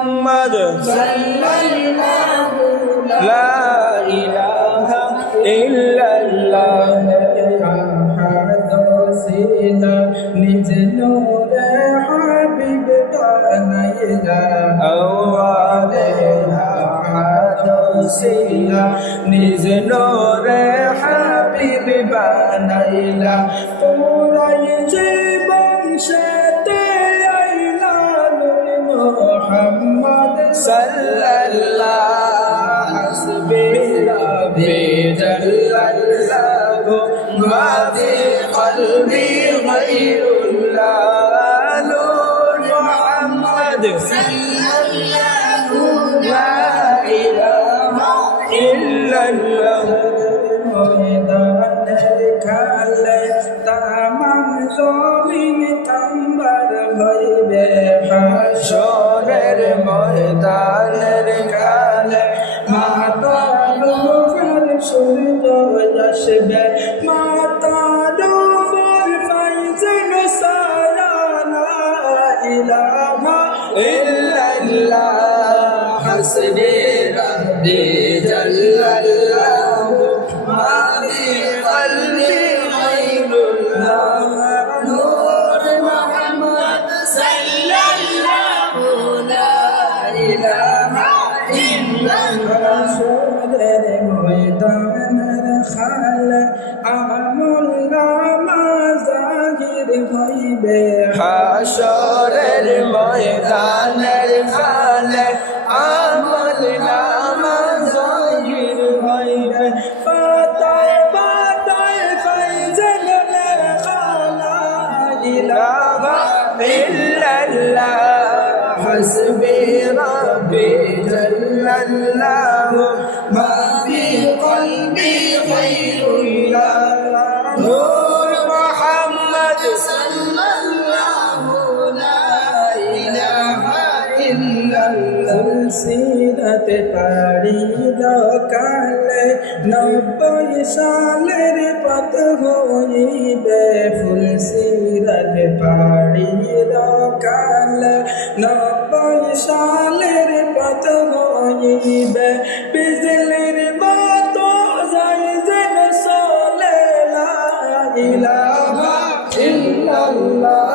محمد صلى الله لا إله إلا الله হাদসিলা নিজ নূরে হাবিব বানাইলা أوالي হাদসিলা নিজ নূরে হাবিব বানাইলা পুরাই জীবন সাথে আইলা নূর মুহাম্মদ صلى الله حسبي ربي جل الله ما في قلبي غير الله نور محمد صلى الله لا إله إلا الله ময়দানের খালে তামাম জমিন তাম্বার হইবে হাসরের ময়দানের কালে মাতা লোকের সূর্য আসবে মাতা লোকের ফাইজন সারা লা ইলাহা إلا الله حسبي ربي جل الله ما في قلبي غير الله نور محمد صلى الله لا إله إلا الله হাসরের ময়দানের খালে আমল নামা জাহির হইবে হাসরের ময়দানের কালে আমল নামা জাহির হইবে পাতায় পাতায় ফাইজন লেখা লা ইলাহা إلا الله حسبي ربي جل الله ما في قلبي غير الله نور محمد صلى الله لا إله إلا الله সিরাতে পাড়ি কালে 90 সালের পথ হইবে ফুল সিরাতে পাড়ি কালে 90 সালের পথ হইবে বিজলির মতো যাই যেন চলে লা ইলাহা ইল্লাল্লাহ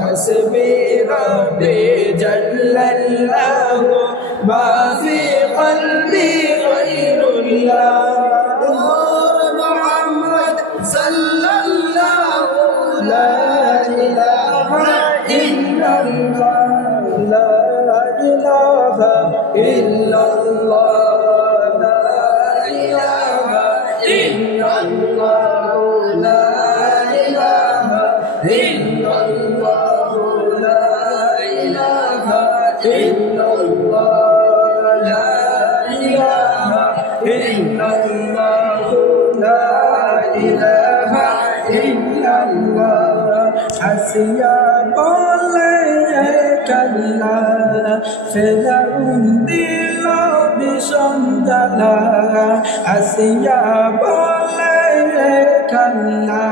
হাসবি রব্বি জাল্লাল্লাহু মা ফি কলবি গায়রুল্লাহ নূর মুহাম্মদ সাল্লাল্লাহু লা ইলাহা ইল্লাল্লাহ লা ইলাহা ইল্লাল্লাহ লা ইলাহা ইল্লাল্লাহ লা ইলাহা ইল্লাল্লাহ লা ইলাহা ইল্লাল্লাহ লা ইলাহা ইল্লাল্লাহ লা ইলাহা ইল্লাল্লাহ হাসিয়া বলে কাল্লা ফেরাউন দিল ভীষণ জ্বালা হাসিয়া বলে কাল্লা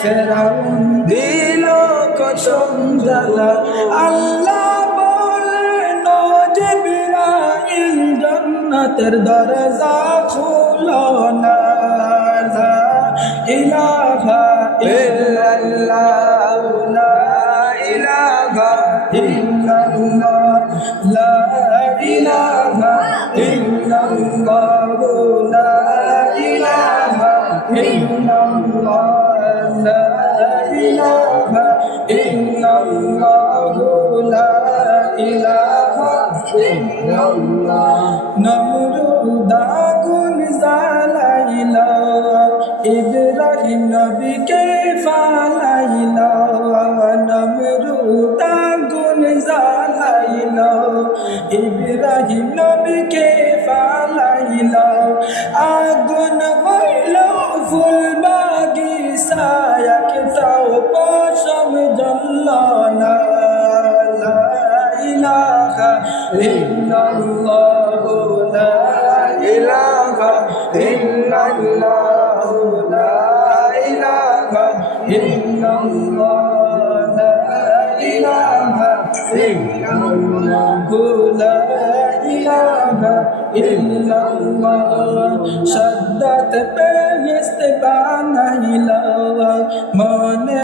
ফেরাউন দিল কসম জ্বালা আল্লাহ বলে জিবরাইল জান্নাতের দরজা খুলো না লা ইলাহা ইল্লাল্লাহ লা ইলাহা ইল্লাল্লাহ লা ইলাহা ইল্লাল্লাহ লা ইলাহা ইল্লাল্লাহ লা ইলাহা ইল্লাল্লাহ লা ইলাহা ইল্লাল্লাহ নমরুদ আগুন জ্বালাইলা ইব্রাহিম নবীকে ফালাইলা নমরুদ আগুন জ্বালাইলা ইব্রাহিম নবীকে ফালাইলা আগুন হইল ফুল বাগিচায় একটাও পশম জ্বলল না লা ইলাহা ইল্লাল্লাহ লা ইলাহা ইল্লাল্লাহ লা ইলাহা ইল্লাল্লাহ লা ইলাহা ইল্লাল্লাহ ইল্লাল্লাহ সাদ্দাত বেহেশত বানাইলা মনে